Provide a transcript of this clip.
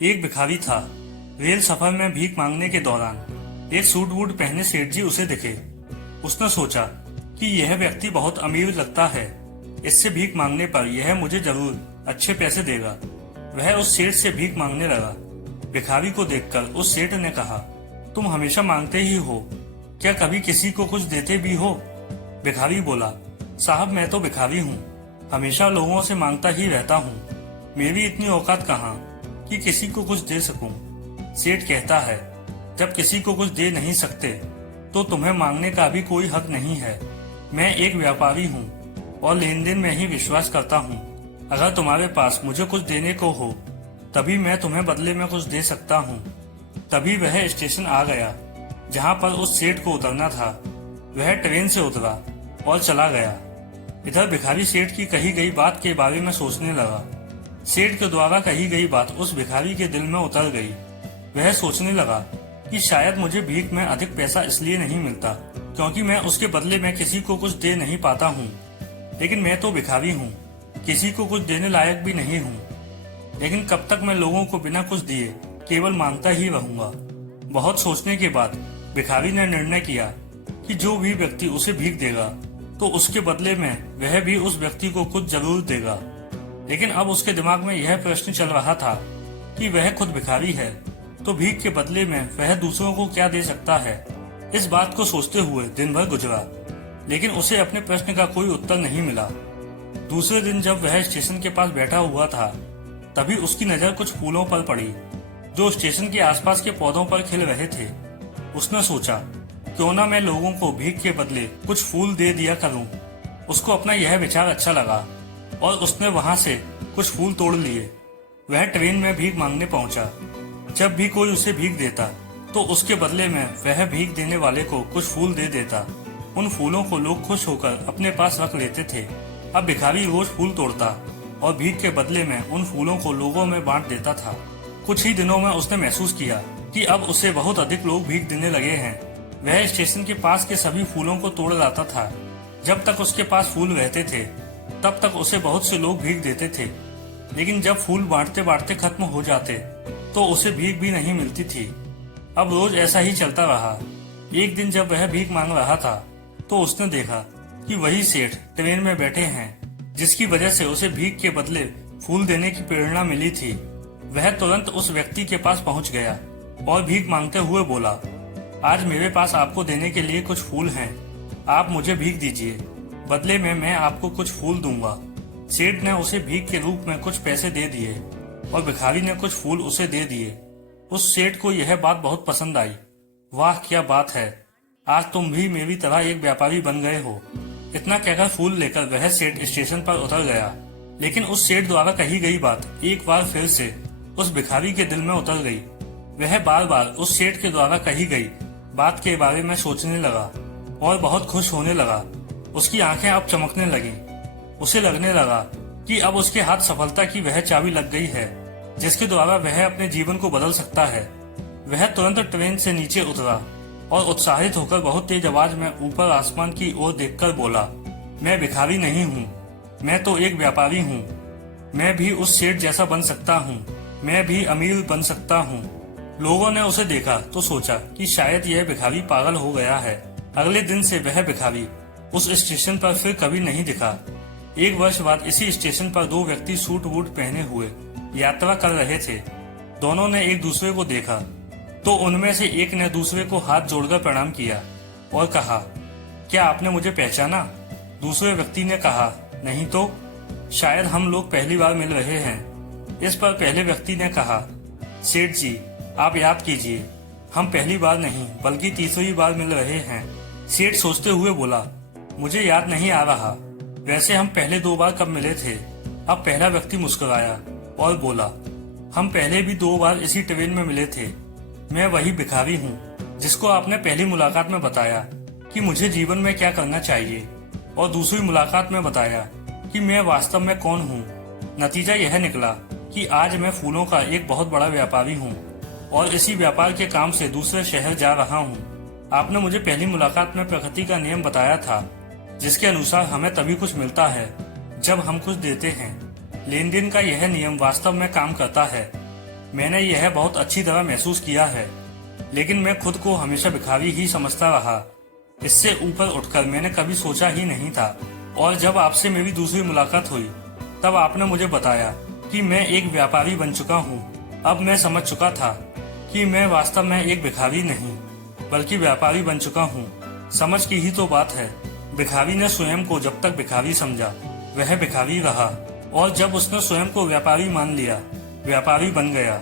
एक भिखारी था। रेल सफर में भीख मांगने के दौरान एक सूट बूट पहने सेठ जी उसे दिखे। उसने सोचा कि यह व्यक्ति बहुत अमीर लगता है, इससे भीख मांगने पर यह मुझे जरूर अच्छे पैसे देगा। वह उस सेठ से भीख मांगने लगा। भिखारी को देखकर उस सेठ ने कहा, तुम हमेशा मांगते ही हो, क्या कभी किसी को कुछ देते भी हो? भिखारी बोला, साहब मैं तो भिखारी हूँ, हमेशा लोगों से मांगता ही रहता हूँ। मेरी इतनी औकात कहाँ कि किसी को कुछ दे सकूं। सेठ कहता है, जब किसी को कुछ दे नहीं सकते तो तुम्हें मांगने का भी कोई हक नहीं है। मैं एक व्यापारी हूँ और लेन देन में ही विश्वास करता हूँ। अगर तुम्हारे पास मुझे कुछ देने को हो तभी मैं तुम्हें बदले में कुछ दे सकता हूँ। तभी वह स्टेशन आ गया जहाँ पर उस सेठ को उतरना था। वह ट्रेन से उतरा और चला गया। इधर भिखारी सेठ की कही गई बात के बारे में सोचने लगा। सेठ के द्वारा कही गई बात उस भिखारी के दिल में उतर गई। वह सोचने लगा कि शायद मुझे भीख में अधिक पैसा इसलिए नहीं मिलता क्योंकि मैं उसके बदले में किसी को कुछ दे नहीं पाता हूँ। लेकिन मैं तो भिखारी हूँ, किसी को कुछ देने लायक भी नहीं हूँ। लेकिन कब तक मैं लोगों को बिना कुछ दिए केवल मांगता ही रहूंगा। बहुत सोचने के बाद भिखारी ने निर्णय किया कि जो भी व्यक्ति उसे भीख देगा तो उसके बदले में वह भी उस व्यक्ति को कुछ जरूर देगा। लेकिन अब उसके दिमाग में यह प्रश्न चल रहा था कि वह खुद भिखारी है तो भीख के बदले में वह दूसरों को क्या दे सकता है। इस बात को सोचते हुए दिन भर गुजरा, लेकिन उसे अपने प्रश्न का कोई उत्तर नहीं मिला। दूसरे दिन जब वह स्टेशन के पास बैठा हुआ था तभी उसकी नजर कुछ फूलों पर पड़ी जो स्टेशन के आसपास के पौधों पर खिल रहे थे। उसने सोचा, क्यों ना मैं लोगों को भीख के बदले कुछ फूल दे दिया करूं। उसको अपना यह विचार अच्छा लगा और उसने वहां से कुछ फूल तोड़ लिए। वह ट्रेन में भीख मांगने पहुंचा। जब भी कोई उसे भीख देता तो उसके बदले में वह भीख देने वाले को कुछ फूल दे देता। उन फूलों को लोग खुश होकर अपने पास रख लेते थे। अब भिखारी रोज फूल तोड़ता और भीख के बदले में उन फूलों को लोगों में बांट देता था। कुछ ही दिनों में उसने महसूस किया कि अब उसे बहुत अधिक लोग भीख देने लगे हैं। वह स्टेशन के पास के सभी फूलों को तोड़ लाता था। जब तक उसके पास फूल रहते थे तब तक उसे बहुत से लोग भीख देते थे, लेकिन जब फूल बांटते बांटते खत्म हो जाते तो उसे भीख भी नहीं मिलती थी। अब रोज ऐसा ही चलता रहा। एक दिन जब वह भीख मांग रहा था तो उसने देखा कि वही सेठ ट्रेन में बैठे हैं जिसकी वजह से उसे भीख के बदले फूल देने की प्रेरणा मिली थी। वह तुरंत उस व्यक्ति के पास पहुंच गया और भीख मांगते हुए बोला, आज मेरे पास आपको देने के लिए कुछ फूल हैं, आप मुझे भीख दीजिए, बदले में मैं आपको कुछ फूल दूंगा। सेठ ने उसे भीख के रूप में कुछ पैसे दे दिए और भिखारी ने कुछ फूल उसे दे दिए। उस सेठ को यह बात बहुत पसंद आई। वाह क्या बात है, आज तुम भी मेरी तरह एक व्यापारी बन गए हो। इतना कहकर फूल लेकर वह सेठ स्टेशन पर उतर गया। लेकिन उस सेठ द्वारा कही गई बात एक बार फिर से उस भिखारी के दिल में उतर गई। वह बार बार उस सेठ के द्वारा कही गई बात के बारे में सोचने लगा और बहुत खुश होने लगा। उसकी आंखें अब चमकने लगी। उसे लगने लगा कि अब उसके हाथ सफलता की वह चाबी लग गई है जिसके द्वारा वह अपने जीवन को बदल सकता है। वह तुरंत ट्रेन से नीचे उतरा और उत्साहित होकर बहुत तेज आवाज में ऊपर आसमान की ओर देखकर बोला, मैं भिखारी नहीं हूँ, मैं तो एक व्यापारी हूँ। मैं भी उस सेठ जैसा बन सकता हूँ, मैं भी अमीर बन सकता हूँ। लोगों ने उसे देखा तो सोचा कि शायद यह भिखारी पागल हो गया है। अगले दिन से वह भिखारी उस स्टेशन पर फिर कभी नहीं दिखा। एक वर्ष बाद इसी स्टेशन पर दो व्यक्ति सूट वूट पहने हुए यात्रा कर रहे थे। दोनों ने एक दूसरे को देखा तो उनमें से एक ने दूसरे को हाथ जोड़कर प्रणाम किया और कहा, क्या आपने मुझे पहचाना? दूसरे व्यक्ति ने कहा, नहीं तो, शायद हम लोग पहली बार मिल रहे हैं। इस पर पहले व्यक्ति ने कहा, सेठ जी आप याद कीजिए, हम पहली बार नहीं बल्कि तीसरी बार मिल रहे हैं। सेठ सोचते हुए बोला, मुझे याद नहीं आ रहा, वैसे हम पहले 2 बार कब मिले थे? अब पहला व्यक्ति मुस्कुराया और बोला, हम पहले भी 2 बार इसी ट्रेन में मिले थे। मैं वही भिखारी हूँ जिसको आपने पहली मुलाकात में बताया कि मुझे जीवन में क्या करना चाहिए और दूसरी मुलाकात में बताया कि मैं वास्तव में कौन हूँ। नतीजा यह निकला कि आज मैं फूलों का एक बहुत बड़ा व्यापारी हूँ और इसी व्यापार के काम से दूसरे शहर जा रहा हूँ। आपने मुझे पहली मुलाकात में प्रकृति का नियम बताया था जिसके अनुसार हमें तभी कुछ मिलता है जब हम कुछ देते हैं। लेन देन का यह नियम वास्तव में काम करता है। मैंने यह बहुत अच्छी तरह महसूस किया है, लेकिन मैं खुद को हमेशा भिखारी ही समझता रहा। इससे ऊपर उठकर मैंने कभी सोचा ही नहीं था, और जब आपसे मेरी दूसरी मुलाकात हुई तब आपने मुझे बताया कि मैं एक व्यापारी बन चुका हूँ। अब मैं समझ चुका था कि मैं वास्तव में एक भिखारी नहीं बल्कि व्यापारी बन चुका हूँ। समझ की ही तो बात है। भिखारी ने स्वयं को जब तक भिखारी समझा वह भिखारी रहा, और जब उसने स्वयं को व्यापारी मान लिया व्यापारी बन गया।